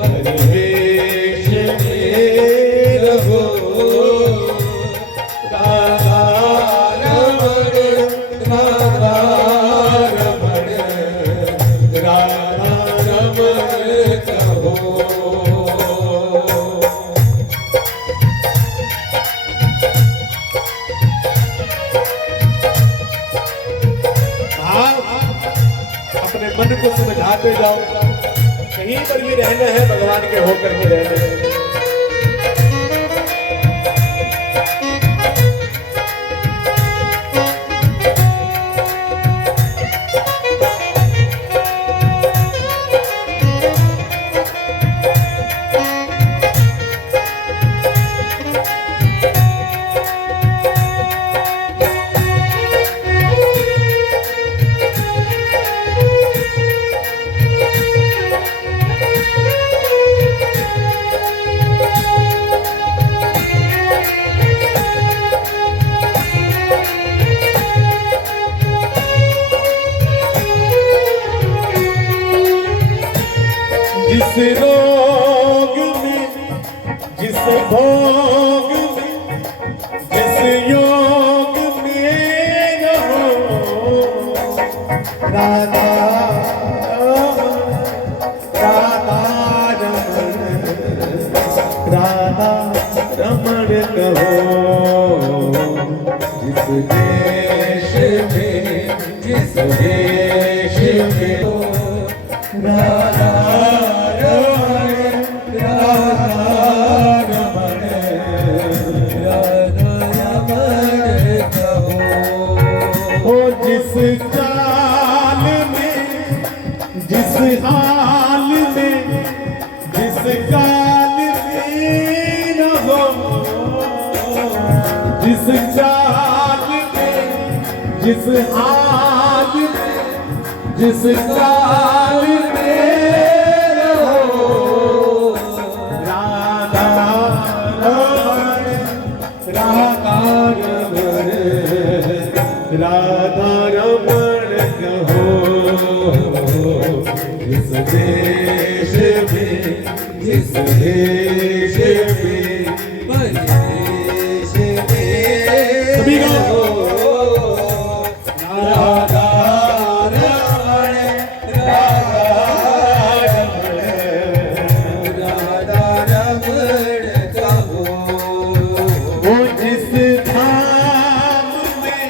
परिवेश में रहो राधा रमण राधा रमण राधा रमण कहो। अपने मन को समझाते जाओ, कहीं पर भी रहना है भगवान के होकर के रहना है। जिस रोग में, जिस भोग में, जिस योग में रहो राधा राधा रमण राधा रमण कहो। जिस देश में, जिस देश में हो राधा जिस काल में, जिस हाल में, जिस काल में रहो जिस काल में, जिस हाल में, जिस काल में रहो राधा रमण राधा रमण राधा रमण कहो। जिस देश में, जिस देश में, परिवेश में सभी गाओ राधा रमण राधा रमण राधा रमण कहो। वो जिस धाम में,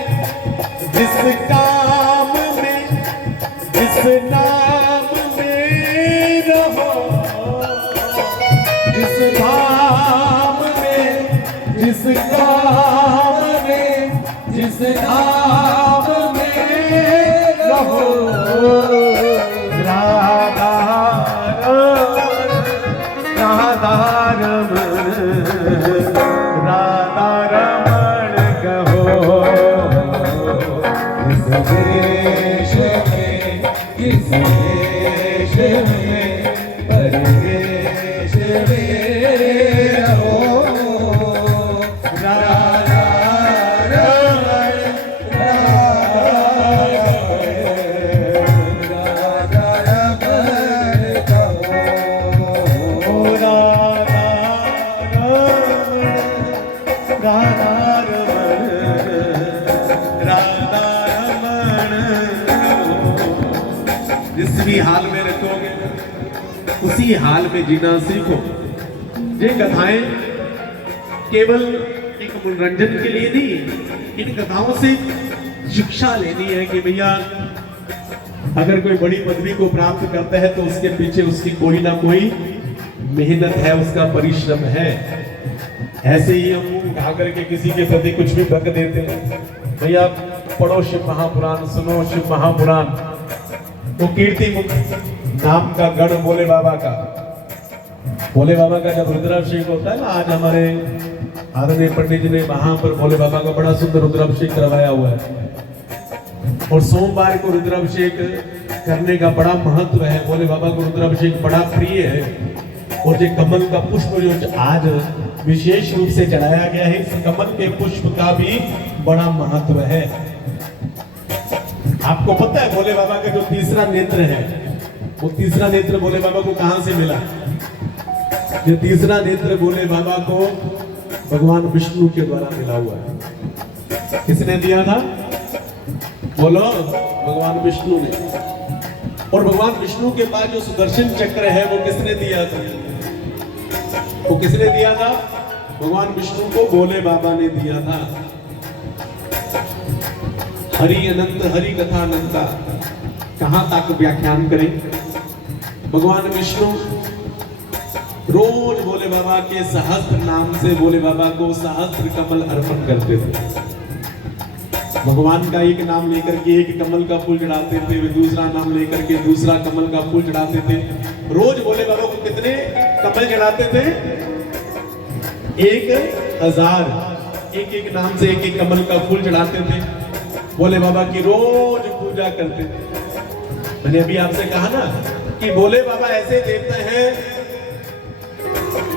जिस काम में, जिस नाम में रहो जिस धाम में, जिस काम में, जिस नाम में रहो राधा रमण राधा रमण राधा रमण कहो। जिस देश में, जिस देश में, परिवेश में रहो राधा रमण राधा रमण कहो। राधा रमण राधा जिस भी हाल में रखोगे उसी हाल में जीना सीखो। ये कथाएं केवल एक मनोरंजन के लिए नहीं, इन कथाओं से शिक्षा लेनी है कि भैया अगर कोई बड़ी पदवी को प्राप्त करता है तो उसके पीछे उसकी कोई ना कोई मेहनत है, उसका परिश्रम है। ऐसे ही हम मुंह उठा करके किसी के प्रति कुछ भी बक देते हैं। भैया पढ़ो शिव महापुराण, सुनो शिव महापुराण, वो कीर्ति मुख नाम का गण भोले बाबा का, भोले बाबा का जब रुद्राभिषेक होता है ना, आज हमारे आदरणीय पंडित जी ने वहां पर भोले बाबा का बड़ा सुंदर रुद्राभिषेक करवाया हुआ है। और सोमवार को रुद्राभिषेक करने का बड़ा महत्व है। भोले बाबा को रुद्राभिषेक बड़ा प्रिय है। और ये कमल का पुष्प जो आज विशेष रूप से चढ़ाया गया है, इस कमल के पुष्प का भी बड़ा महत्व है। आपको पता है भोले बाबा का जो तीसरा नेत्र है, वो तीसरा नेत्र भोले बाबा को कहां से मिला? ये तीसरा नेत्र भोले बाबा को भगवान विष्णु के द्वारा मिला हुआ है। किसने दिया था? बोलो, भगवान विष्णु ने। और भगवान विष्णु के पास जो सुदर्शन चक्र है वो किसने दिया था? वो किसने दिया था? भगवान विष्णु को भोले बाबा ने दिया था। हरि अनंत हरि कथा अनंता, कहां तक व्याख्यान करें? भगवान विष्णु रोज भोले बाबा के सहस्त्र नाम से भोले बाबा को सहस्त्र कमल अर्पण करते थे। भगवान का एक नाम लेकर के एक कमल का फूल चढ़ाते थे, वे दूसरा नाम लेकर के दूसरा कमल का फूल चढ़ाते थे। रोज भोले बाबा को कितने कमल चढ़ाते थे? 1000। एक एक नाम से एक एक कमल का फूल चढ़ाते थे। भोले बाबा की रोज पूजा करते थे। मैंने अभी आपसे कहा ना कि भोले बाबा ऐसे देवता हैं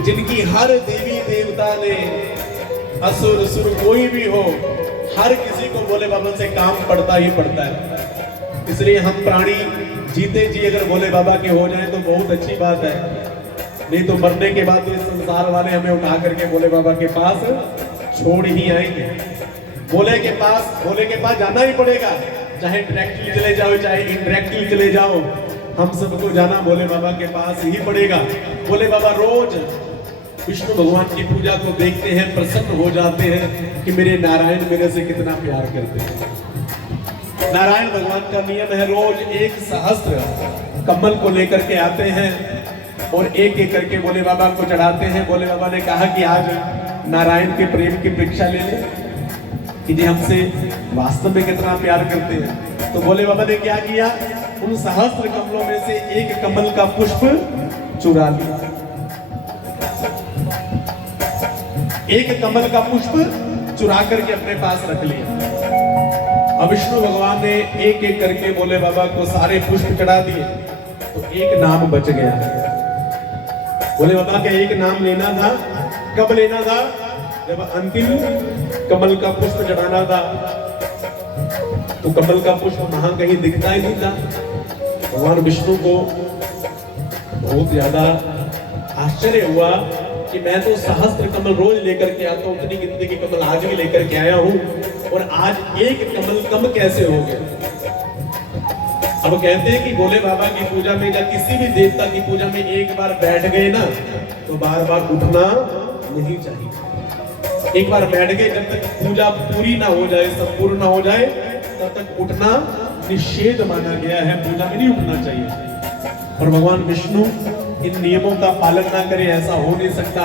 जिनकी हर देवी देवता ने, असुर सुर कोई भी हो, हर किसी को भोले बाबा से काम पड़ता ही पड़ता है। इसलिए हम प्राणी जीते जी अगर भोले बाबा के हो जाए तो बहुत अच्छी बात है, नहीं तो मरने के बाद ये संसार वाले हमें उठा करके भोले बाबा के पास छोड़ ही आएंगे। भोले के पास जाना ही पड़ेगा, चाहे डायरेक्टली चले जाओ चाहे इनडायरेक्टली चले जाओ, हम सबको जाना भोले बाबा के पास ही पड़ेगा। भोले बाबा रोज विष्णु भगवान की पूजा को देखते हैं, प्रसन्न हो जाते हैं कि मेरे नारायण मेरे से कितना प्यार करते हैं। नारायण भगवान का नियम है, रोज 1 सहस्त्र कमल को लेकर के आते हैं और एक एक करके भोले बाबा को चढ़ाते हैं। भोले बाबा ने कहा कि आज नारायण के प्रेम की परीक्षा ले ले कि जी हमसे वास्तव में कितना प्यार करते हैं। तो भोले बाबा ने क्या किया? उन सहस्त्र कमलों में से एक कमल का पुष्प चुरा लिया। एक कमल का पुष्प चुरा करके अपने पास रख लिया। अब विष्णु भगवान ने एक एक करके भोले बाबा को सारे पुष्प चढ़ा दिए, तो एक नाम बच गया। भोले बाबा का एक नाम लेना था। कब लेना था? जब अंतिम कमल का पुष्प चढ़ाना था। तो कमल का पुष्प वहां कहीं दिखता ही नहीं था। भगवान विष्णु को बहुत ज्यादा आश्चर्य हुआ कि मैं तो सहस्त्र कमल रोज लेकर के आता हूं, उतनी गिनती के कमल आज भी लेकर के आया हूं, और आज एक कमल कम कैसे हो गया? अब कहते हैं कि भोले बाबा की पूजा में या किसी भी देवता की पूजा में एक बार बैठ गए ना तो बार बार उठना नहीं चाहिए। एक बार बैठ गए, जब तक पूजा पूरी ना हो जाए, संपूर्ण ना हो जाए, तब तक उठना निषेध माना गया है। पूजा में नहीं उठना चाहिए। और भगवान विष्णु इन नियमों का पालन ना करे, ऐसा हो नहीं सकता।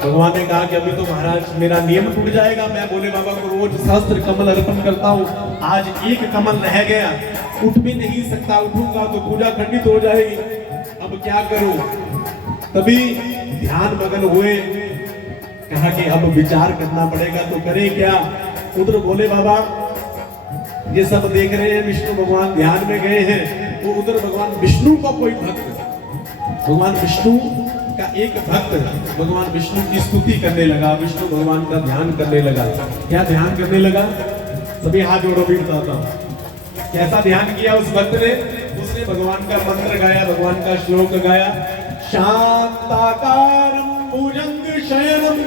भगवान ने कहा कि अभी तो महाराज मेरा नियम टूट जाएगा, मैं भोले बाबा को रोज सहस्त्र कमल अर्पण करता हूँ, आज एक कमल रह गया, उठ भी नहीं सकता, उठूंगा तो पूजा खंडित हो जाएगी, अब क्या करूं? तभी ध्यान मगन हुए, कहा कि अब विचार करना पड़ेगा, तो करें क्या? उधर भोले बाबा ये सब देख रहे हैं, विष्णु भगवान ध्यान में गए हैं, वो उधर भगवान विष्णु का कोई भक्त, भगवान विष्णु का एक भक्त भगवान विष्णु की स्तुति करने लगा, विष्णु भगवान का ध्यान करने लगा। क्या ध्यान करने लगा? सभी हाथ जोड़ो, भी बताता हूं कैसा ध्यान किया उस भक्त ने। उसने भगवान का मंत्र गाया, भगवान का श्लोक गाया। शांताकारं भुजंग शयनं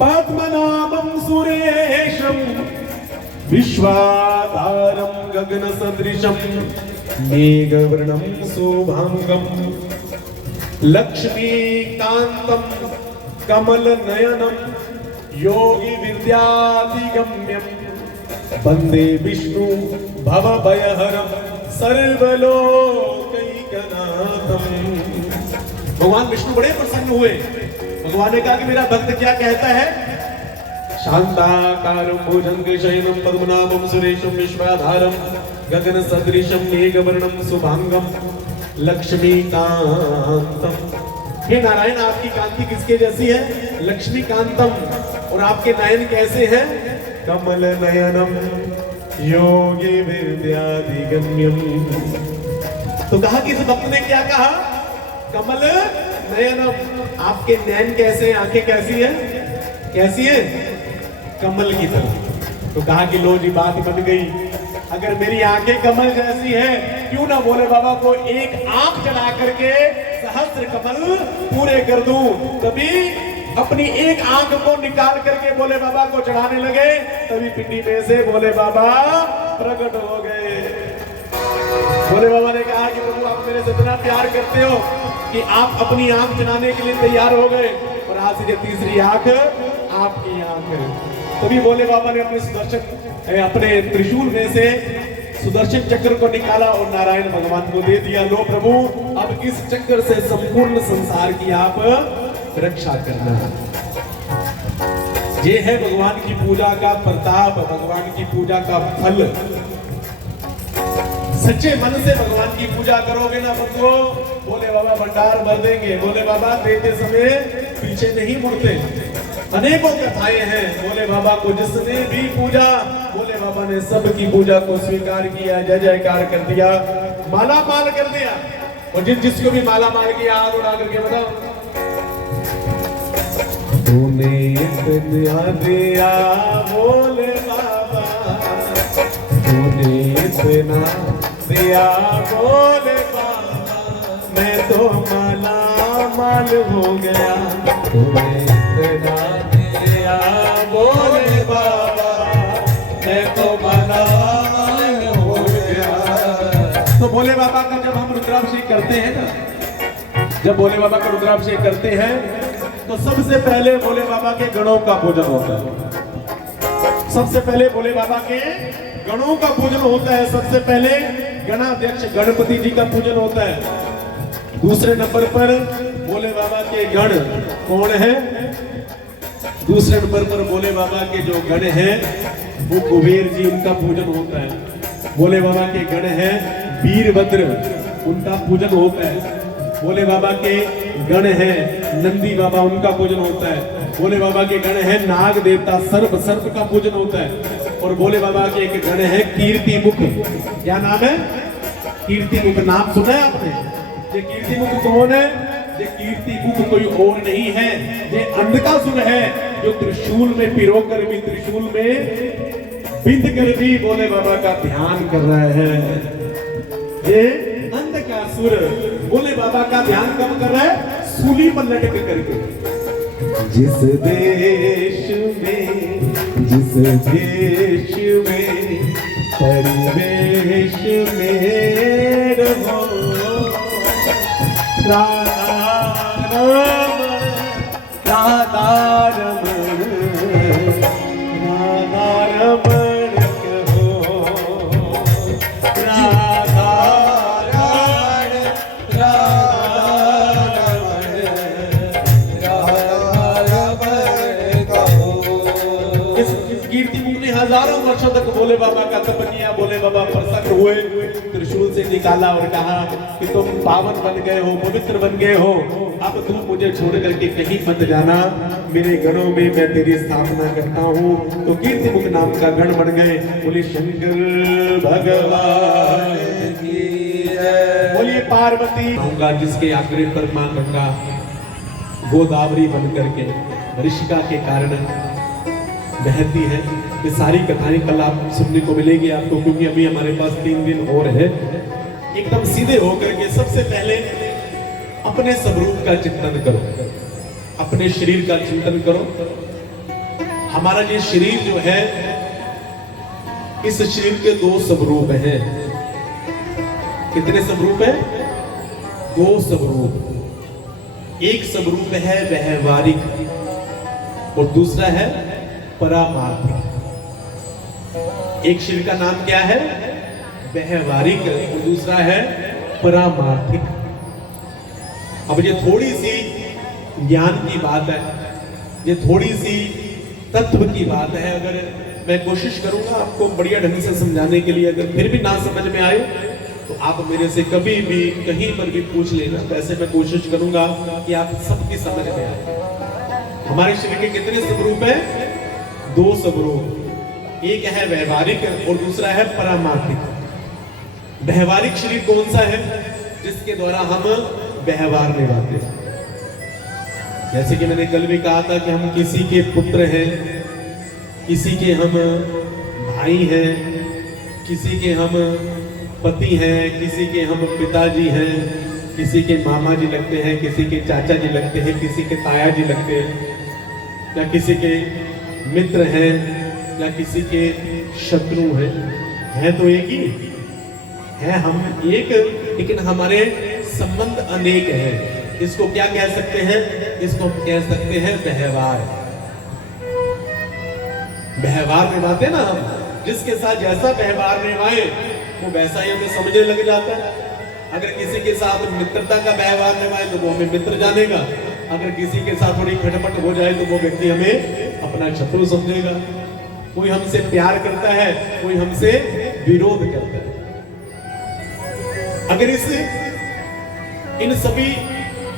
पद्मनाभं सुरेशं विश्वाधारं गगन सदृशं मेघवर्णं शुभांगं लक्ष्मीकांतं कमलनयनं योगी विद्याधिगम्यं वंदे विष्णु भवभयहरं सर्वलोकैकनाथं। भगवान विष्णु बड़े प्रसन्न हुए। भगवान ने कहा कि मेरा भक्त क्या कहता है? शांताकारं भुजंग शयनं पद्मनाभं सुरेशं विश्वाधारं गगन सदृशं मेघवर्णं शुभांगं लक्ष्मीकांतम। हे नारायण, आपकी कांति किसके जैसी है? लक्ष्मीकांतम। और आपके नयन कैसे हैं? कमल नयनम योगी विद्याधिगम्यम। तो कहा कि इस भक्त ने क्या कहा? कमल नयनम। आपके नयन कैसे, आंखें कैसी है? कैसी है? कमल की तरह। तो कहा कि लो जी, बात बन गई। अगर मेरी आंखें कमल जैसी है, क्यों ना भोले बाबा को एक आंख चला करके सहस्त्र सहस्त्र कमल पूरे कर दूं। तभी अपनी एक आंख को निकाल करके भोले बाबा को चढ़ाने लगे, तभी पिंडी में से भोले बाबा प्रकट हो गए। भोले बाबा ने कहा कि प्रभु आप मेरे से इतना प्यार करते हो कि आप अपनी आंख चढ़ाने के लिए तैयार हो गए, और आज से तीसरी आंख आपकी आंख है। तभी भोले बाबा ने अपने त्रिशूल में से सुदर्शन चक्र को निकाला और नारायण भगवान को दे दिया। लो प्रभु, अब इस चक्र से संपूर्ण संसार की आप रक्षा करना। ये है भगवान की पूजा का प्रताप, भगवान की पूजा का फल। सच्चे मन से भगवान की पूजा करोगे ना बंधुओं, भोले बाबा भंडार भर देंगे। भोले बाबा देते समय पीछे नहीं मुड़ते। अनेकों कथाएं हैं भोले बाबा को, जिसने भी पूजा भोले बाबा ने सबकी पूजा को स्वीकार किया, जय जयकार कर दिया, माला माल कर दिया। और जिसको भी माला माल किया हाथ उड़ा करके बताओ, तूने इतना दिया भोले बाबा, तूने इतना दिया भोले बाबा, मैं तो माला माल हो गया। तूने इतना दिया भोले बाबा, मैं तो माला माल हो गया। तो भोले बाबा का जब हम रुद्राभिषेक करते हैं ना, जब भोले बाबा का रुद्राभिषेक करते हैं तो सबसे पहले भोले बाबा के गणों का पूजन होता है। सबसे पहले भोले बाबा के गणों का पूजन होता है। सबसे पहले गणाध्यक्ष गणपति जी का पूजन होता है। दूसरे नंबर पर भोले बाबा के गण कौन है? दूसरे नंबर पर भोले बाबा के जो गण हैं वो कुबेर जी, उनका पूजन होता है। भोले बाबा के गण हैं वीरभद्र, उनका पूजन होता है। भोले बाबा के गण हैं नंदी बाबा, उनका पूजन होता है। भोले बाबा के गण हैं नाग देवता, सर्प का पूजन होता है। और भोले बाबा के एक गण है कीर्ति मुख। क्या नाम है? कीर्ति मुख। नाम सुना है आपने? ये कीर्ति मुख कौन है? ये कीर्ति मुख कोई और नहीं है, ये अंधकासुर है, जो त्रिशूल में पिरोकर भी, त्रिशूल में बिंद कर भी भोले बाबा का ध्यान कर रहा है। ये अंधकासुर भोले बाबा का ध्यान कब कर रहा है? सूली पर लटक करके। जिस देश में, जिस देश में परिवेश में रहो, राधा रमण, राधा रमण, राधा रमण कहो, राधा रमण, राधा रमण, राधा रमण कहो। इस कीर्ति मुख ने हजारों वर्षों तक भोले बाबा का तपनिया, भोले बाबा प्रसन्न हुए, त्रिशूल से निकाला और कहा कि तुम पावन बन गए हो, पवित्र बन गए हो, अब तुम मुझे छोड़ करके कहीं मत जाना, मेरे गणों में मैं तेरी स्थापना करता हूँ। तो कीर्ति मुख नाम का गण बन गए। बोले शंकर भगवान की जय। बोलिए पार्वती। होगा जिसके आग्रह पर मां गंगा गोदावरी बन करके ऋषिका के कारण बहती है। ये सारी कथाएं कल आप सुनने को मिलेगी आपको, क्योंकि अभी हमारे पास 3 दिन और है। एकदम सीधे होकर के सबसे पहले अपने स्वरूप का चिंतन करो, अपने शरीर का चिंतन करो। हमारा ये शरीर जो है, इस शरीर के 2 स्वरूप हैं। कितने स्वरूप हैं? 2 स्वरूप। एक स्वरूप है व्यवहारिक और दूसरा है परामार्थिक। एक शरीर का नाम क्या है? व्यवहारिक, और दूसरा है परामार्थिक। अब ये थोड़ी सी ज्ञान की बात है, ये थोड़ी सी तत्व की बात है। अगर मैं कोशिश करूंगा आपको बढ़िया ढंग से समझाने के लिए, अगर फिर भी ना समझ में आए तो आप मेरे से कभी भी कहीं पर भी पूछ लेना। वैसे मैं कोशिश करूंगा कि आप सबकी समझ में आए। हमारे शरीर के कितने स्वरूप है? 2 स्वरूप। एक है व्यवहारिक और दूसरा है परामार्थिक। व्यवहारिक शरीर कौन सा है? जिसके द्वारा हम व्यवहार निभाते हैं। जैसे कि मैंने कल भी कहा था कि हम किसी के पुत्र हैं, किसी के हम भाई हैं, किसी के हम पति हैं, किसी के हम पिताजी हैं, किसी के मामा जी लगते हैं, किसी के चाचा जी लगते हैं, किसी के ताया जी लगते हैं, या किसी के मित्र हैं, या किसी के शत्रु हैं तो एक ही है, हम एक, लेकिन हमारे संबंध अनेक हैं। इसको क्या कह सकते हैं? इसको कह सकते हैं व्यवहार। व्यवहार निभाते ना हम, जिसके साथ जैसा व्यवहार निभाए वो वैसा ही हमें समझने लग जाता है। अगर किसी के साथ मित्रता का व्यवहार निभाए तो वो हमें मित्र जानेगा, अगर किसी के साथ थोड़ी खटपट हो जाए तो वो व्यक्ति हमें अपना शत्रु समझेगा। कोई हमसे प्यार करता है, कोई हमसे विरोध करता है। अगर इन सभी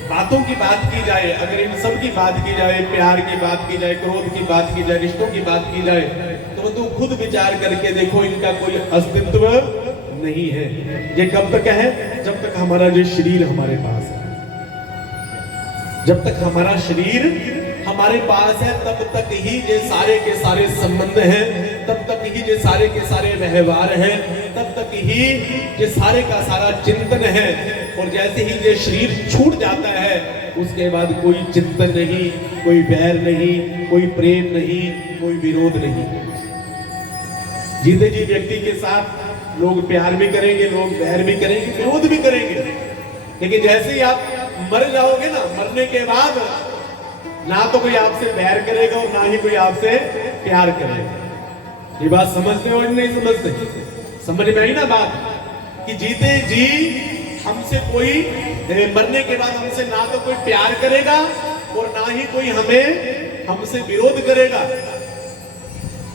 बातों की बात की जाए, अगर इन सब की बात की जाए, प्यार की बात की जाए, क्रोध की बात की जाए, रिश्तों की बात की जाए, तो तुम खुद विचार करके देखो, इनका कोई अस्तित्व नहीं है। ये कब तक है? जब तक हमारा जो शरीर हमारे पास है। जब तक हमारा शरीर हमारे पास है तब तक ही ये सारे के सारे संबंध हैं, तब तक ही ये सारे के सारे व्यवहार हैं, तब तक ही ये सारे का सारा चिंतन है। और जैसे ही ये शरीर छूट जाता है उसके बाद कोई चिंतन नहीं, कोई बैर नहीं, कोई प्रेम नहीं, कोई विरोध नहीं। जीते जी व्यक्ति के साथ लोग प्यार भी करेंगे, लोग बैर भी करेंगे, विरोध भी करेंगे, लेकिन जैसे ही आप मर जाओगे ना, मरने के बाद ना तो कोई आपसे बैर करेगा और ना ही कोई आपसे प्यार करेगा। ये बात समझते हो नहीं समझते? समझ में आई ना बात कि जीते जी हमसे कोई, मरने के बाद हमसे ना तो कोई प्यार करेगा और ना ही कोई हमसे विरोध करेगा।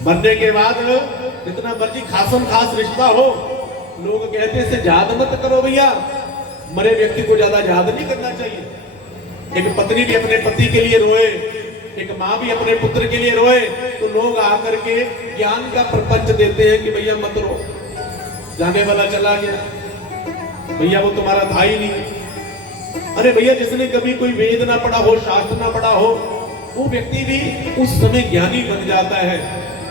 मरने के बाद जितना मर्जी खासम खास रिश्ता हो, लोग कहते हैं इसे याद मत करो भैया, मरे व्यक्ति को ज्यादा याद नहीं करना चाहिए। एक पत्नी भी अपने पति के लिए रोए, एक माँ भी अपने पुत्र के लिए रोए, तो लोग आकर के ज्ञान का प्रपंच देते हैं कि भैया मत रो, जाने वाला चला गया, भैया वो तुम्हारा था ही नहीं। अरे भैया, जिसने कभी कोई वेद ना पढ़ा हो, शास्त्र ना पढ़ा हो, वो व्यक्ति भी उस समय ज्ञानी बन जाता है।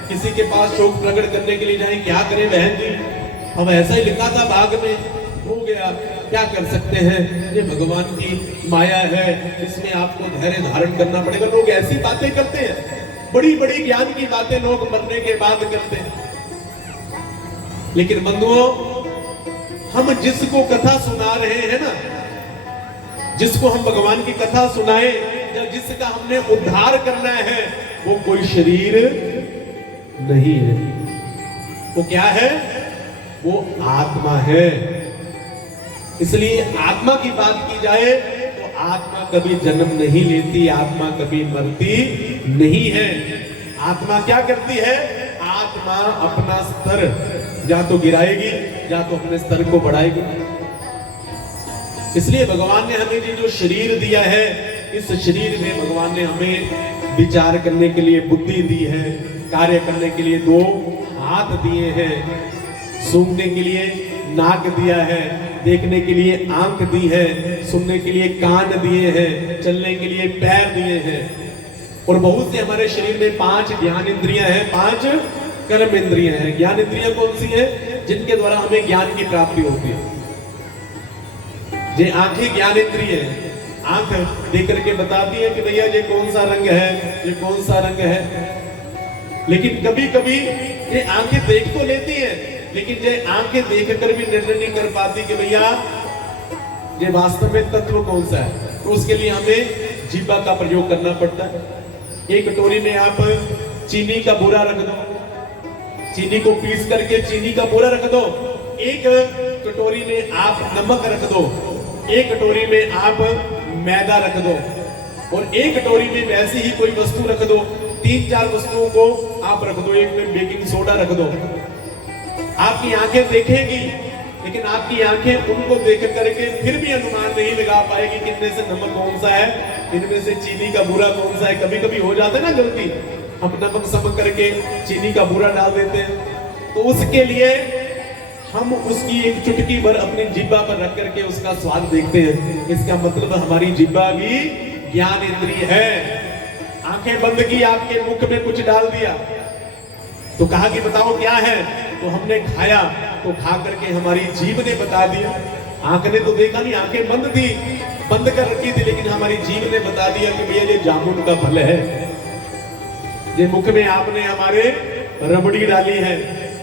किसी के पास शोक प्रकट करने के लिए जाए, क्या करें बहन जी, अब ऐसा ही लिखा था भाग में, हो गया, क्या कर सकते हैं, ये भगवान की माया है, इसमें आपको धैर्य धारण करना पड़ेगा। लोग ऐसी बातें करते हैं, बड़ी बड़ी ज्ञान की बातें लोग मरने के बाद करते हैं। लेकिन बंधुओं, हम जिसको कथा सुना रहे हैं ना, जिसको हम भगवान की कथा सुनाए या जिसका हमने उद्धार करना है, वो कोई शरीर नहीं है। वो क्या है? वो आत्मा है। इसलिए आत्मा की बात की जाए तो आत्मा कभी जन्म नहीं लेती, आत्मा कभी मरती नहीं है। आत्मा क्या करती है? आत्मा अपना स्तर या तो गिराएगी या तो अपने स्तर को बढ़ाएगी। इसलिए भगवान ने हमें ये जो शरीर दिया है, इस शरीर में भगवान ने हमें विचार करने के लिए बुद्धि दी है, कार्य करने के लिए दो हाथ दिए हैं, सूंघने के लिए नाक दिया है, देखने के लिए आंख दी है, सुनने के लिए कान दिए हैं, चलने के लिए पैर दिए हैं। और बहुत से हमारे शरीर में 5 ज्ञान इंद्रियां हैं, 5 कर्म इंद्रियां हैं। ज्ञान इंद्रियां कौन सी हैं? जिनके द्वारा हमें ज्ञान की प्राप्ति होती है। ये आंखें ज्ञान इंद्रिय है, आंख देख करके बताती है कि भैया ये कौन सा रंग है, ये कौन सा रंग है। लेकिन कभी कभी ये आंखें देख तो लेती हैं, लेकिन ये आंखें देखकर भी निर्णय नहीं कर पाती कि भैया ये वास्तव में तत्व कौन सा है। तो उसके लिए हमें जीवा का प्रयोग करना पड़ता है। एक कटोरी में आप चीनी का बूरा रख दो, चीनी को पीस करके चीनी का बूरा रख दो। एक कटोरी में आप नमक रख दो, एक कटोरी में आप मैदा रख दो, और एक कटोरी में वैसी ही कोई वस्तु रख दो। 3-4 वस्तुओं को आप रख दो, एक में बेकिंग सोडा रख दो। आपकी आंखें देखेगी, लेकिन आपकी आंखें उनको देख करके फिर भी अनुमान नहीं लगा पाएगी कि इनमें से नमक कौन सा है, इनमें से चीनी का बूरा कौन सा है। कभी कभी हो जाता है ना गलती, हम नमक समझ करके चीनी का बूरा डाल देते हैं। तो उसके लिए हम उसकी एक चुटकी भर अपनी जिह्वा पर रख करके उसका स्वाद देखते हैं। इसका मतलब हमारी जिह्वा भी ज्ञान इंद्रिय है। आंखें बंद की, आपके मुख में कुछ डाल दिया तो कहा कि बताओ क्या है, तो हमने खाया, तो खा करके हमारी जीभ ने बता दिया। आंख ने तो देखा नहीं, आंखें बंद थी, बंद कर रखी थी, लेकिन हमारी जीभ ने बता दिया कि भैया ये जामुन का फल है। ये मुख में आपने हमारे रबड़ी डाली है,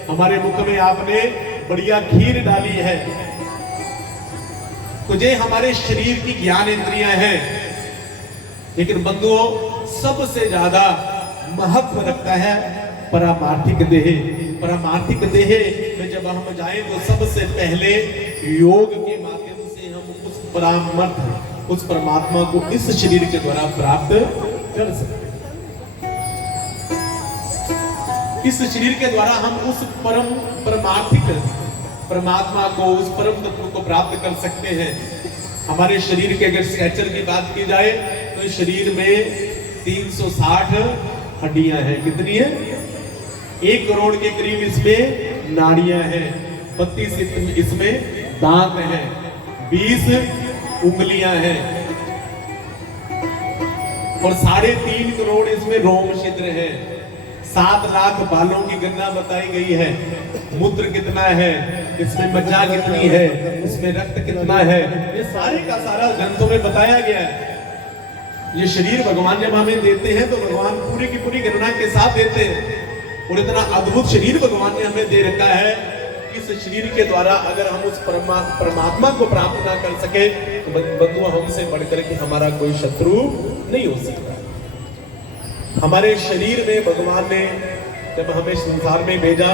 हमारे मुख में आपने बढ़िया खीर डाली है। तो ये हमारे शरीर की ज्ञान इंद्रियां हैं। लेकिन बंधुओं, सबसे ज्यादा महत्व रखता है परमार्थिक देह। परमार्थिक देह में जब हम जाएं तो सबसे पहले योग के माध्यम से हम उस परामर्थ, उस परमात्मा को इस शरीर के द्वारा प्राप्त कर सकते हैं। इस शरीर के द्वारा हम उस परमार्थिक परमात्मा को, उस परम तत्व को प्राप्त कर सकते हैं। हमारे शरीर के अगर स्ट्रक्चर की बात की जाए तो इस शरीर में 360 हड्डियां हैं। कितनी है? 1 करोड़ के करीब इसमें नाड़ियां हैं, 32 इसमें दांत हैं, 20 उंगलियां हैं और 3.5 करोड़ इसमें रोम छिद्र हैं। 7 लाख बालों की गणना बताई गई है। मूत्र कितना है, इसमें मज्जा कितनी है, इसमें रक्त कितना है, ये सारे का सारा ग्रंथों में बताया गया है। ये शरीर भगवान जब हमें देते हैं तो भगवान पूरी की पूरी गणना के साथ देते हैं। और इतना अद्भुत शरीर भगवान ने हमें दे रखा है, इस शरीर के द्वारा अगर हम उस परमात्मा को प्राप्त ना कर सके तो बंधुओं, हमसे बढ़कर के हमारा कोई शत्रु नहीं हो सकता। हमारे शरीर में भगवान ने जब हमें संसार में भेजा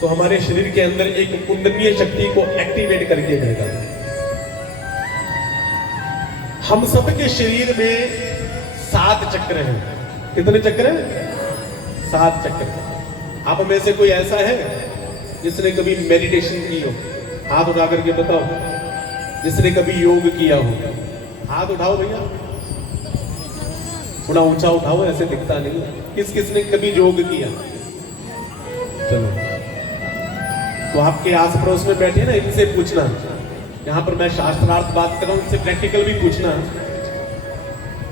तो हमारे शरीर के अंदर एक कुंडलीय शक्ति को एक्टिवेट करके भेजा। हम सबके शरीर में 7 चक्र हैं। कितने चक्र हैं? 7 चक्र। आप में से कोई ऐसा है जिसने कभी मेडिटेशन की हो? हाथ उठा करके बताओ। जिसने कभी योग किया हो हाथ उठाओ भैया, थोड़ा ऊंचा उठाओ, ऐसे दिखता नहीं। किस किसने कभी योग किया? चलो, तो आपके आस पड़ोस में बैठे ना, इनसे पूछना। यहां पर मैं शास्त्रार्थ बात कर रहा हूं, इनसे प्रैक्टिकल भी पूछना।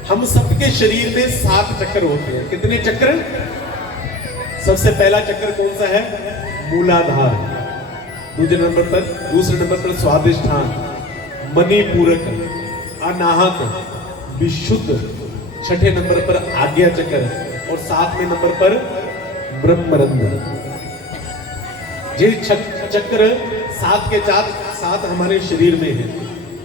हम सबके शरीर में 7 चक्र होते हैं। कितने चक्र? सबसे पहला चक्र कौन सा है? मूलाधार। दूसरे नंबर पर स्वादिष्ठान, मणिपूरक, अनाहत, विशुद्ध। छठे नंबर पर आज्ञा चक्र और 7वें नंबर पर ब्रह्मरंध्र। ये चक्र 7 के 7 हमारे शरीर में है।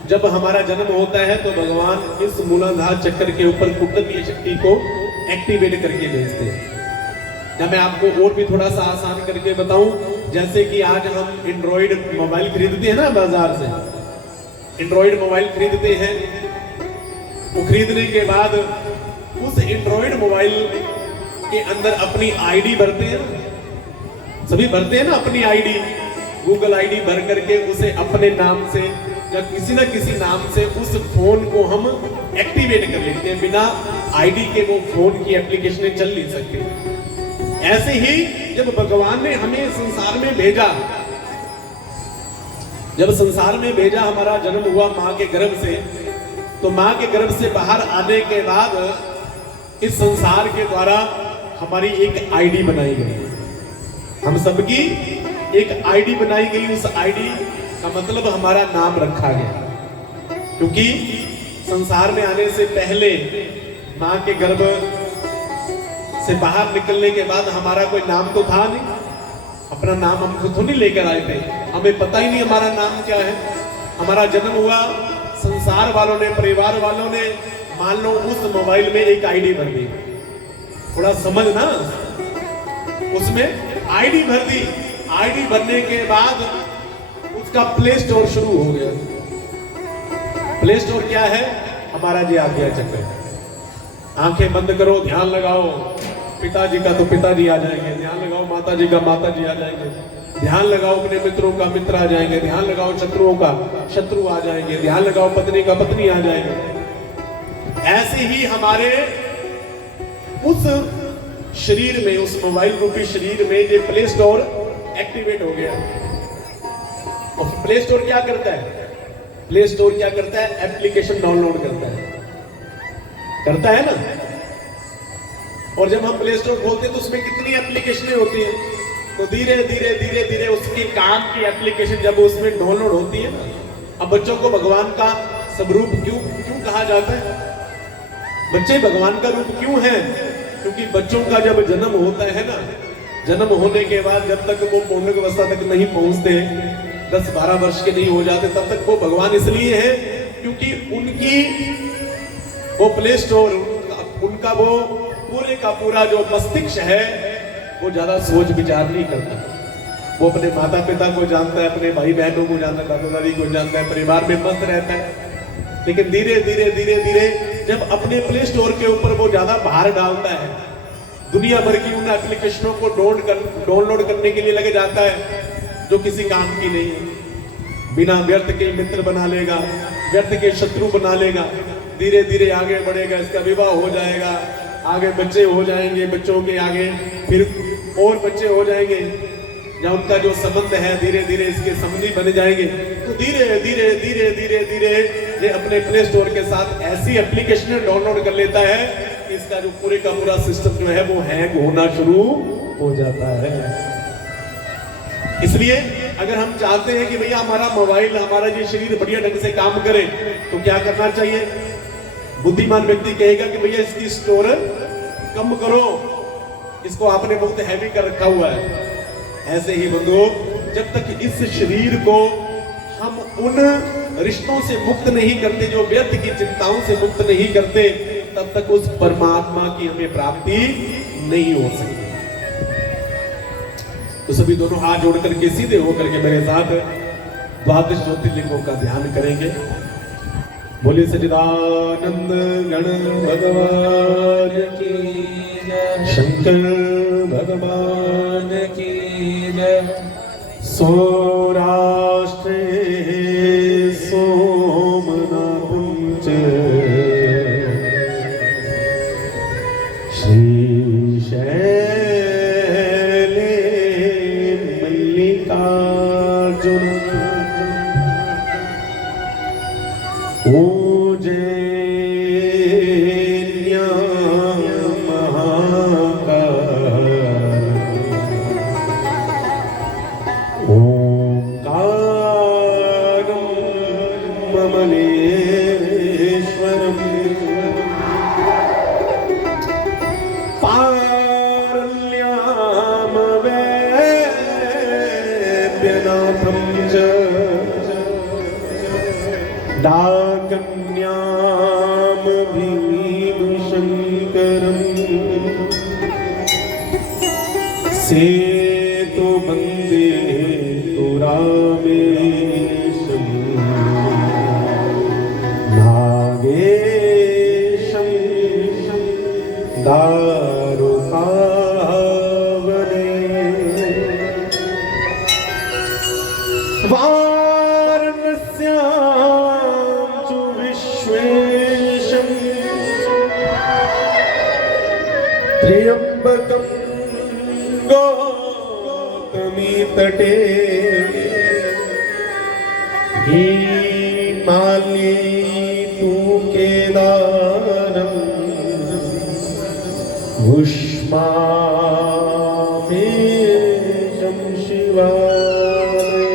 जब हमारा जन्म होता है तो भगवान इस मूलाधार चक्र के ऊपर कुंडलीय शक्ति को एक्टिवेट करके भेजते हैं। जब मैं आपको और भी थोड़ा सा आसान करके बताऊं, जैसे कि आज हम एंड्रॉइड मोबाइल खरीदते हैं ना बाजार से, एंड्रॉइड मोबाइल खरीदते हैं। वो खरीदने के बाद उस एंड्रॉइड मोबाइल के अंदर अपनी आईडी भरते हैं। सभी भरते हैं ना अपनी आईडी, गूगल आईडी भर करके उसे अपने नाम से या किसी ना किसी नाम से उस फोन को हम एक्टिवेट कर लेते हैं। बिना आईडी के वो फोन की एप्लीकेशनें चल नहीं सकती। ऐसे ही जब भगवान ने हमें संसार में भेजा, जब संसार में भेजा, हमारा जन्म हुआ मां के गर्भ से, तो मां के गर्भ से बाहर आने के बाद इस संसार के द्वारा हमारी एक आईडी बनाई गई। हम सबकी एक आईडी बनाई गई। उस आईडी का मतलब हमारा नाम रखा गया, क्योंकि संसार में आने से पहले मां के गर्भ से बाहर निकलने के बाद हमारा कोई नाम तो था नहीं। अपना नाम हम खुद तो नहीं लेकर आए थे, हमें पता ही नहीं हमारा नाम क्या है। हमारा जन्म हुआ, संसार वालों ने, परिवार वालों ने मान लो उस मोबाइल में एक आईडी भर दी। थोड़ा समझना, उसमें आईडी भर दी। आईडी भरने के बाद उसका प्ले स्टोर शुरू हो गया। प्ले स्टोर क्या है? हमारा जी आज्ञा चक्र। आंखें बंद करो, ध्यान लगाओ। पिताजी का तो पिताजी आ जाएंगे, ध्यान लगाओ। माताजी का माताजी आ जाएंगे, ध्यान लगाओ। अपने मित्रों का मित्र आ जाएंगे, ध्यान लगाओ। शत्रुओं का शत्रु आ जाएंगे, ध्यान लगाओ। पत्नी का पत्नी आ जाएंगे। ऐसे ही हमारे उस शरीर में, उस मोबाइल रूपी शरीर में ये प्ले स्टोर एक्टिवेट हो गया। और प्ले स्टोर क्या करता है? प्ले स्टोर क्या करता है? एप्लीकेशन डाउनलोड करता है ना। और जब हम प्ले स्टोर खोलते हैं तो उसमें कितनी एप्लीकेशनें होती हैं, तो धीरे धीरे धीरे धीरे उसके काम की एप्लीकेशन जब उसमें डाउनलोड होती है ना, अब बच्चों को भगवान का स्वरूप क्यों क्यों कहा जाता है? बच्चे भगवान का रूप क्यों हैं? क्योंकि बच्चों का जब जन्म होता है ना, जन्म होने के बाद जब तक वो पौंगक अवस्था तक नहीं पहुंचते, 10-12 वर्ष के नहीं हो जाते, तब तक वो भगवान इसलिए है क्योंकि उनकी वो प्ले स्टोर, उनका वो पूरे का पूरा जो मस्तिष्क है वो ज्यादा सोच विचार नहीं करता। वो अपने माता पिता को जानता है, अपने भाई बहनों को जानता है, दादा दादी को जानता है, परिवार में मस्त रहता है। लेकिन धीरे धीरे धीरे धीरे जब अपने प्ले स्टोर के ऊपर वो ज्यादा भार डालता है, दुनिया भर की उन एप्लीकेशनों को डाउनलोड करने के लिए लगे जाता है जो किसी काम की नहीं है, बिना व्यर्थ के मित्र बना लेगा, व्यर्थ के शत्रु बना लेगा, धीरे धीरे आगे बढ़ेगा, इसका विवाह हो जाएगा, आगे बच्चे हो जाएंगे, बच्चों के आगे फिर और बच्चे हो जाएंगे, या उनका जो संबंध है धीरे धीरे इसके संबंधी बन जाएंगे। तो धीरे धीरे धीरे धीरे धीरे ये अपने प्ले स्टोर के साथ ऐसी एप्लीकेशन डाउनलोड कर लेता है कि इसका जो पूरे का पूरा सिस्टम जो है वो हैंग होना शुरू हो जाता है। इसलिए अगर हम चाहते हैं कि भैया हमारा मोबाइल, हमारा ये शरीर बढ़िया ढंग से काम करे, तो क्या करना चाहिए? बुद्धिमान व्यक्ति कहेगा कि भैया इसकी स्टोर कम करो, इसको आपने बहुत हैवी कर रखा हुआ है। ऐसे ही बंधुओं, जब तक इस शरीर को हम उन रिश्तों से मुक्त नहीं करते, जो व्यर्थ की चिंताओं से मुक्त नहीं करते, तब तक उस परमात्मा की हमें प्राप्ति नहीं हो सकती। तो सभी दोनों हाथ जोड़ करके सीधे होकर के मेरे साथ द्वादश ज्योतिर्लिंगों का ध्यान करेंगे। बोले सच्चिदानंद गण भगवान की, शंकर भगवान की जय। सौराष्ट्र सोमनाथ श्रीशैले मल्लिकार्जुन डाकन्याम भीम शंकरम सेतु बंदे रामेशम नागेशम दारुकावने त्र्यंबकं गौतमी तटे हिमालये तु केदारं उष्मामेशं शिवालये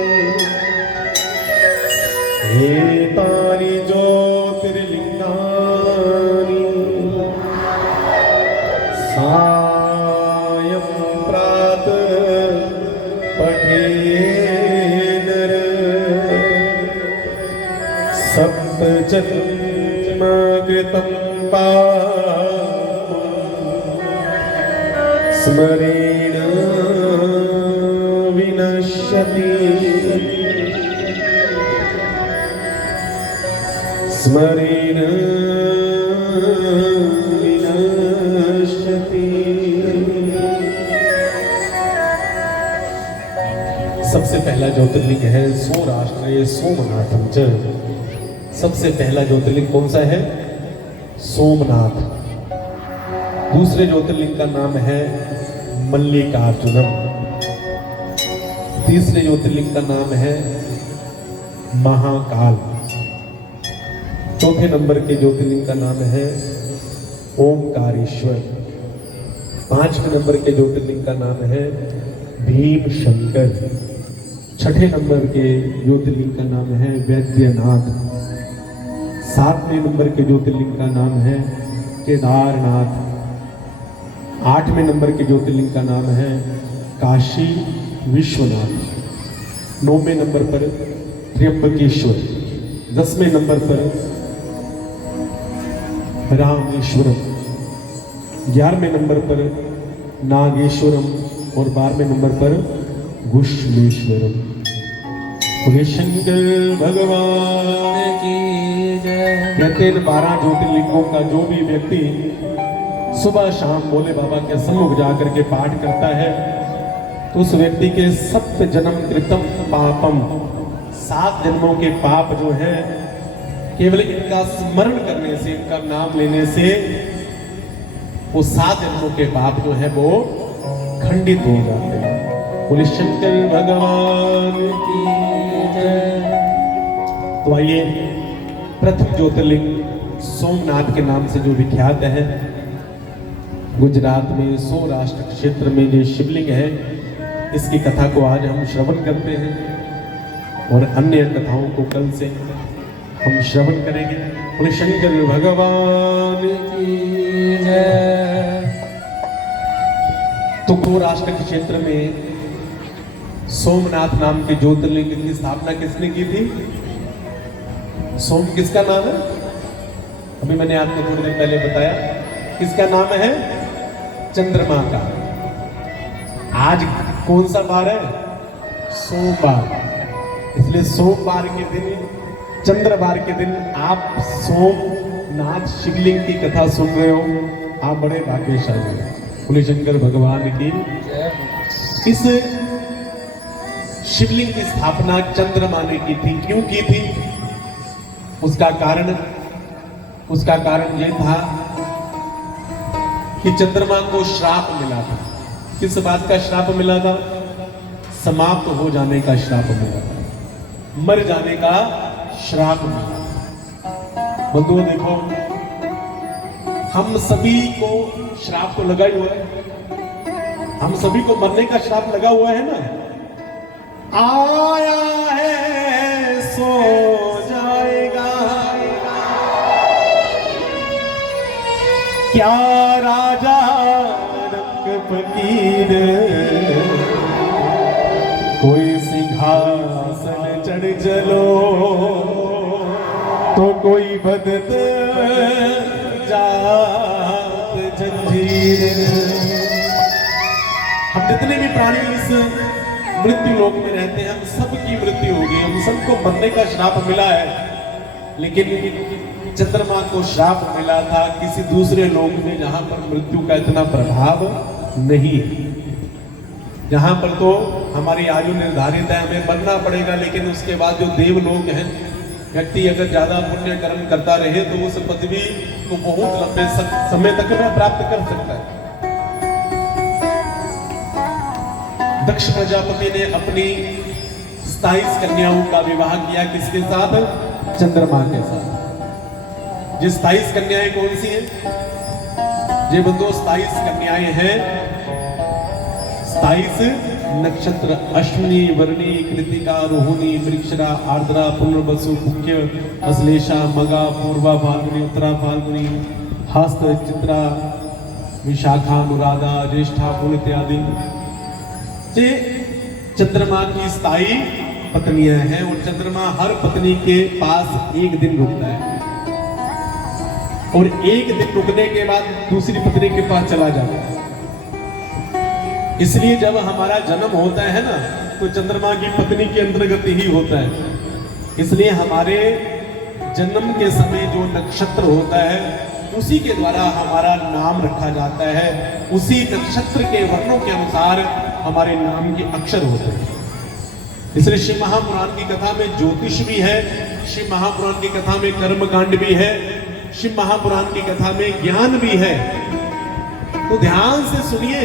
एतानि ज्योतिर्लिंगानि सायं प्रातः पठेत् नर सप्तजन्म कृतं पापं स्मरेण विनश्यति स्मरेण सबसे पहला ज्योतिर्लिंग है सौराष्ट्र सोमनाथम च। सबसे पहला ज्योतिर्लिंग कौन सा है? सोमनाथ। दूसरे ज्योतिर्लिंग का नाम है मल्लिकार्जुनम। तीसरे ज्योतिर्लिंग का नाम है महाकाल। चौथे नंबर के ज्योतिर्लिंग का नाम है ओमकारेश्वर। पांचवें नंबर के ज्योतिर्लिंग का नाम है भीम शंकर। छठे नंबर के ज्योतिर्लिंग का नाम है वैद्यनाथ। 7वें नंबर के ज्योतिर्लिंग का नाम है केदारनाथ। 8वें नंबर के ज्योतिर्लिंग का नाम है काशी विश्वनाथ। 9वें नंबर पर त्र्यंबकेश्वर। 10वें नंबर पर रामेश्वरम। 11वें नंबर पर नागेश्वरम और 12वें नंबर पर घुश्मेश्वरम। बोले शंकर भगवान की जय। कहते हैं 12 ज्योतिर्लिंगों का जो भी व्यक्ति सुबह शाम भोले बाबा के सम्मुख जाकर के पाठ करता है तो उस व्यक्ति के 7 जन्म कृतम पापम, 7 जन्मों के पाप जो है केवल इनका स्मरण करने से, इनका नाम लेने से वो 7 जन्मों के पाप जो है वो खंडित हो जाते हैं। बोले शंकर भगवान की जय। तो आइए, प्रथम ज्योतिर्लिंग सोमनाथ के नाम से जो विख्यात है, गुजरात में सौराष्ट्र क्षेत्र में जो शिवलिंग है, इसकी कथा को आज हम श्रवण करते हैं और अन्य कथाओं को कल से हम श्रवण करेंगे। बोले शंकर भगवान की जय। तो सौराष्ट्र के क्षेत्र में सोमनाथ नाम के ज्योतिर्लिंग की स्थापना किसने की थी? सोम किसका नाम है? अभी मैंने आपको थोड़ी देर पहले बताया, किसका नाम है? चंद्रमा का। आज कौन सा बार है? सोमवार। इसलिए सोमवार के दिन, चंद्रवार के दिन आप सोमनाथ शिवलिंग की कथा सुन रहे हो, आप बड़े भाग्यशाली हैं। बोले शंकर भगवान की। इस शिवलिंग की स्थापना चंद्रमा ने की थी। क्यों की थी? उसका कारण यह था कि चंद्रमा को श्राप मिला था। किस बात का श्राप मिला था? समाप्त हो जाने का श्राप मिला था, मर जाने का श्राप मिला। बंधुओं देखो, हम सभी को श्राप तो लगा ही हुआ है, हम सभी को मरने का श्राप लगा हुआ है ना। आया है सो जाएगा, क्या राजा रंग फकीर, कोई सिंहासन चढ़ चलो तो कोई बदत जात जंजीर। हम जितने भी प्राणी इस मृत्यु लोक में रहते हैं, हम सबकी मृत्यु होगी, हम सबको मरने का श्राप मिला है। लेकिन चंद्रमा को श्राप मिला था किसी दूसरे लोक में, जहां पर मृत्यु का इतना प्रभाव नहीं है, जहां पर तो हमारी आयु निर्धारित है, हमें मरना पड़ेगा। लेकिन उसके बाद जो देवलोक है, व्यक्ति अगर ज्यादा पुण्य कर्म करता रहे तो उस पदवी को बहुत लंबे समय तक में प्राप्त कर सकता है। दक्ष प्रजापति ने अपनी 27 कन्याओं का विवाह किया, किसके साथ? चंद्रमा के साथ। ये 27 कन्याएं कौन सी हैं? ये बंधु 27 कन्याएं हैं, 27 नक्षत्र: अश्विनी, वर्णी, कृतिका, रोहिणी, मृगशिरा, आर्द्रा, पुनर्वसु, मुख्य, अश्लेषा, मगा, पूर्वा फाल्गुनी, उत्तरा फाल्गुनी, हस्त, चित्रा, विशाखा, अनुराधा, ज्येष्ठा, पुल इत्यादि। ये चंद्रमा की 27 पत्नियां हैं और चंद्रमा हर पत्नी के पास एक दिन रुकता है और एक दिन रुकने के बाद दूसरी पत्नी के पास चला जाता है। इसलिए जब हमारा जन्म होता है ना, तो चंद्रमा की पत्नी के अंतर्गत ही होता है। इसलिए हमारे जन्म के समय जो नक्षत्र होता है, उसी के द्वारा हमारा नाम रखा जाता है। उसी नक्षत्र के वर्णों के अनुसार हमारे नाम के अक्षर होते हैं। इसलिए शिव महापुराण की कथा में ज्योतिष भी है, शिव महापुराण की कथा में कर्मकांड भी है, शिव महापुराण की कथा में ज्ञान भी है। तो ध्यान से सुनिए,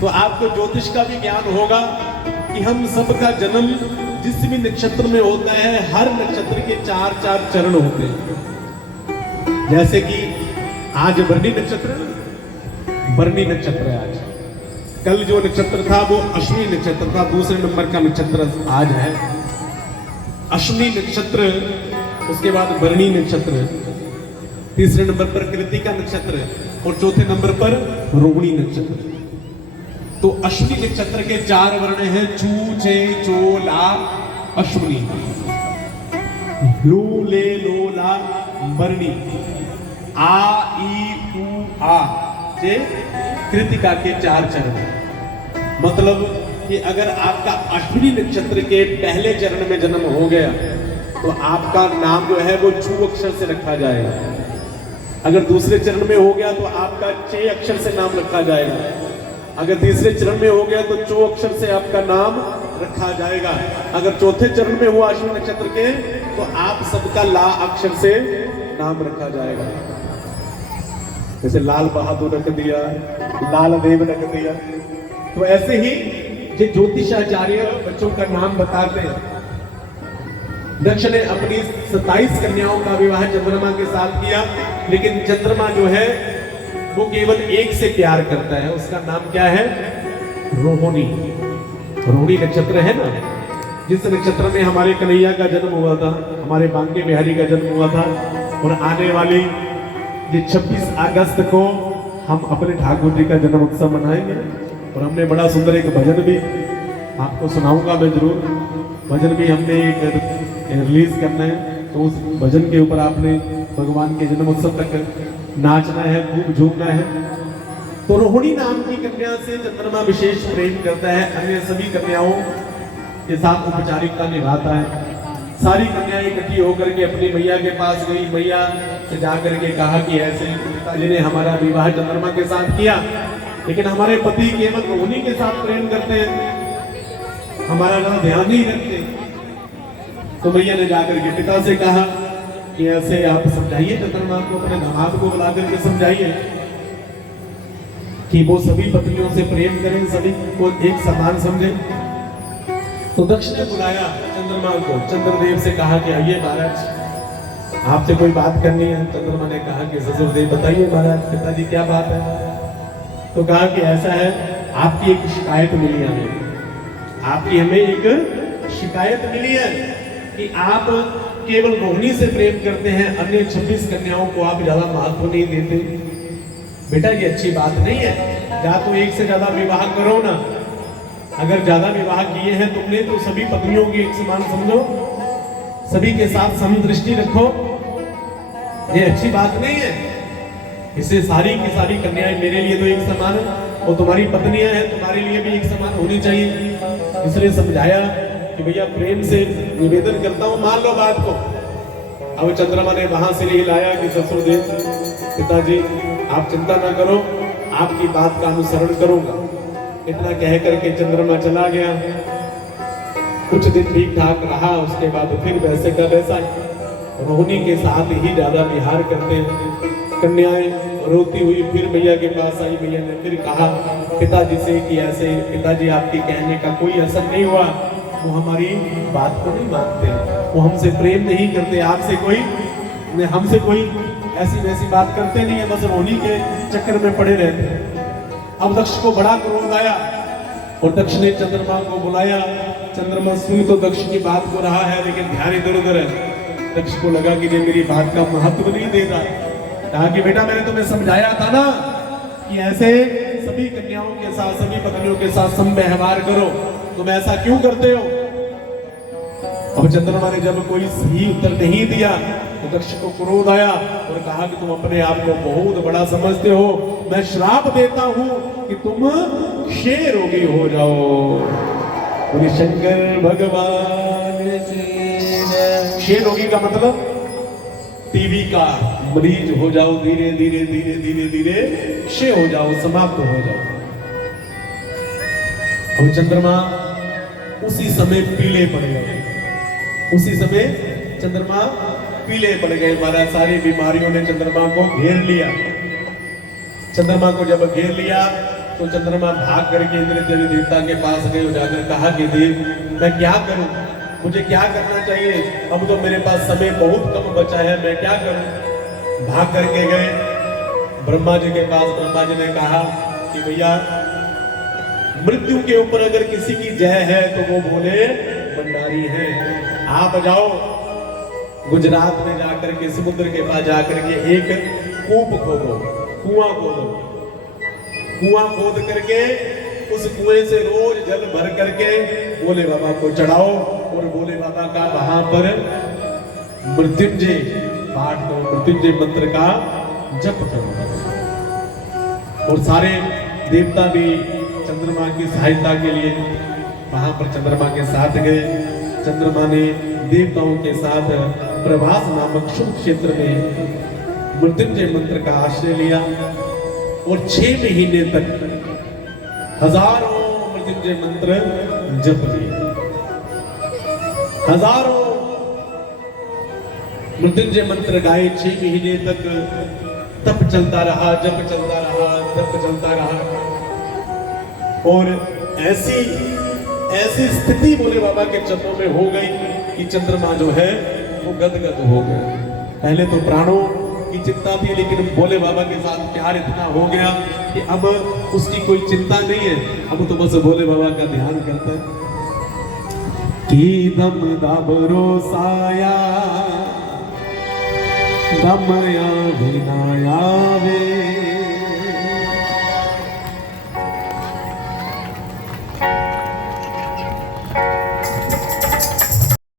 तो आपको ज्योतिष का भी ज्ञान होगा कि हम सबका जन्म जिस भी नक्षत्र में होता है, हर नक्षत्र के 4-4 चरण होते हैं। जैसे कि आज भरणी नक्षत्र है, भरणी नक्षत्र है आज, कल जो नक्षत्र था वो अश्विनी नक्षत्र था, दूसरे नंबर का नक्षत्र आज है अश्विनी नक्षत्र, उसके बाद भरणी नक्षत्र, तीसरे नंबर पर कृतिका नक्षत्र और चौथे नंबर पर रोहिणी नक्षत्र। तो अश्विनी नक्षत्र के 4 वर्ण हैं, चू चे चो ला अश्विनी, लू ले लो ला भरणी, आ ई उ आ जे कृतिका के 4 चरण। मतलब कि अगर आपका अश्विनी नक्षत्र के पहले चरण में जन्म हो गया तो आपका नाम जो है वो चू अक्षर से रखा जाएगा। अगर दूसरे चरण में हो गया तो आपका चे अक्षर से नाम रखा जाएगा। अगर तीसरे चरण में हो गया तो चो अक्षर से आपका नाम रखा जाएगा। अगर चौथे चरण में हुआ अश्विनी नक्षत्र के तो आप सबका ला अक्षर से नाम रखा जाएगा। जैसे लाल बहादुर रख दिया, लाल देव रख दिया। तो ऐसे ही जो ज्योतिषाचार्य बच्चों का नाम बताते हैं। दक्ष ने अपनी 27 कन्याओं का विवाह चंद्रमा के साथ किया, लेकिन चंद्रमा जो है वो केवल एक से प्यार करता है, उसका नाम क्या है? रोहिणी। रोहिणी नक्षत्र है ना, जिस नक्षत्र में हमारे कन्हैया का जन्म हुआ था, हमारे बांके बिहारी का जन्म हुआ था। और आने वाली ये 26 अगस्त को हम अपने ठाकुर जी का जन्म उत्सव मनाएंगे। और हमने बड़ा सुंदर एक भजन भी आपको सुनाऊंगा मैं जरूर। भजन भी हमने एक रिलीज करना है, तो उस भजन के ऊपर आपने भगवान के जन्म उत्सव तक नाचना है, खूब झूमना है। तो रोहिणी नाम की कन्या से चंद्रमा विशेष प्रेम करता है, अन्य सभी कन्याओं के साथ औपचारिकता निभाता है। सारी कन्याएं इकट्ठी होकर के अपनी मैया के पास गई, मैया से जाकर के कहा कि ऐसे पिताजी ने हमारा विवाह चंद्रमा के साथ किया, लेकिन हमारे पति केवल रोहिणी के साथ प्रेम करते हैं, हमारा ना ध्यान नहीं रखते। तो मैया ने जाकर के पिता से कहा कि ऐसे आप समझाइए चंद्रमा को, अपने दामाद को बुला करके समझाइए कि वो सभी पत्नियों से प्रेम करें, सभी को एक समान समझें। तो दक्ष ने बुलाया चंद्रमा को, चंद्रदेव से कहा कि आइए महाराज, आपसे कोई बात करनी है। चंद्रमा ने कहा कि ससुरदेव बताइए महाराज, पिताजी क्या बात है? तो कहा कि ऐसा है, आपकी एक शिकायत मिली हमें, आपकी हमें एक शिकायत मिली है कि आप केवल रोहिणी से प्रेम करते हैं, अन्य 26 कन्याओं को आप ज्यादा महत्व नहीं देते। बेटा ये अच्छी बात नहीं है, या तो एक से ज्यादा विवाह करो ना। अगर ज्यादा विवाह किए हैं तुमने तो सभी पत्नियों की एक समान समझो, सभी के साथ समदृष्टि रखो। ये अच्छी बात नहीं है। इससे सारी की सारी कन्याएं मेरे लिए तो एक समान है, और तुम्हारी पत्नियां हैं तुम्हारे लिए भी एक समान होनी चाहिए। इसलिए समझाया कि भैया प्रेम से निवेदन करता हूं, मान लो बात को। अब चंद्रमा ने वहां से ले लाया कि ससुरदेव, पिताजी आप चिंता ना करो, आपकी बात का अनुसरण करूंगा। इतना कह करके चंद्रमा चला गया। कुछ दिन ठीक ठाक रहा, उसके बाद फिर वैसे का वैसा रोहिणी के साथ ही ज्यादा विहार करते हैं। कन्याएं रोती हुई फिर मैया के पास आई। मैया ने फिर कहा पिताजी से कि ऐसे पिताजी आपके कहने का कोई असर नहीं हुआ, वो हमारी बात को नहीं मानते, वो हमसे प्रेम नहीं करते, आपसे कोई हमसे कोई ऐसी वैसी बात करते नहीं है, बस रोहिणी के चक्कर में पड़े रहते हैं। अब दक्ष को बड़ा क्रोध आया और दक्ष ने चंद्रमा को बुलाया। चंद्रमा सुन तो दक्ष की बात को रहा है, लेकिन ध्यान इधर उधर है। दक्ष को लगा कि ये मेरी बात का महत्व नहीं देगा। कहा कि बेटा मैंने तुम्हें समझाया था ना कि ऐसे सभी कन्याओं के साथ, सभी पत्नियों के साथ सम व्यवहार करो, तुम ऐसा क्यों करते हो? अब चंद्रमा ने जब कोई सही उत्तर नहीं दिया तो दक्ष को क्रोध आया और कहा कि तुम अपने आप को बहुत बड़ा समझते हो, मैं श्राप देता हूं कि तुम क्षयरोगी हो जाओ। शंकर भगवान क्षयरोगी का मतलब टीबी का मरीज हो जाओ, धीरे धीरे धीरे धीरे धीरे क्षय हो जाओ, समाप्त हो जाओ। और चंद्रमा उसी समय पीले पड़ गए, उसी समय चंद्रमा पीले पड़ गए। महाराज सारी बीमारियों ने चंद्रमा को घेर लिया। चंद्रमा को जब घेर लिया तो चंद्रमा भाग करके इंद्र देवता के पास गए और जाकर कहा कि देव मैं क्या करूं, मुझे क्या करना चाहिए? अब तो मेरे पास समय बहुत कम बचा है, मैं क्या करूं? भाग करके गए ब्रह्मा जी के पास। ब्रह्मा जी ने कहा कि भैया मृत्यु के ऊपर अगर किसी की जय है तो वो बोले भंडारी है। आप जाओ गुजरात में जाकर के समुद्र के पास जाकर के एक कूप खोदो, कुआं खोदो, कुआं खोद करके उस कुएं से रोज जल भर करके भोले बाबा को चढ़ाओ और भोले बाबा का वहां पर मृत्युंजय पाठ करो, मृत्युंजय मंत्र का जप करो। और सारे देवता भी चंद्रमा की सहायता के लिए वहां पर चंद्रमा के साथ गए। चंद्रमा ने देवताओं के साथ प्रभास नामक शुभ क्षेत्र में मृत्युंजय मंत्र का आश्रय लिया और 6 महीने तक हजारों मृत्युंजय मंत्र जप लिए। हजारों मृत्युंजय मंत्र गाए 6 महीने तक तप चलता रहा, जप चलता रहा, तप चलता रहा। और ऐसी स्थिति भोले बाबा के चरणों में हो गई कि चंद्रमा जो है वो गदगद हो गया। पहले तो प्राणों की चिंता थी, लेकिन भोले बाबा के साथ प्यार इतना हो गया कि अब उसकी कोई चिंता नहीं है, अब तो बस भोले बाबा का ध्यान करता है। की दम दाबरो साया दमया विनाया वे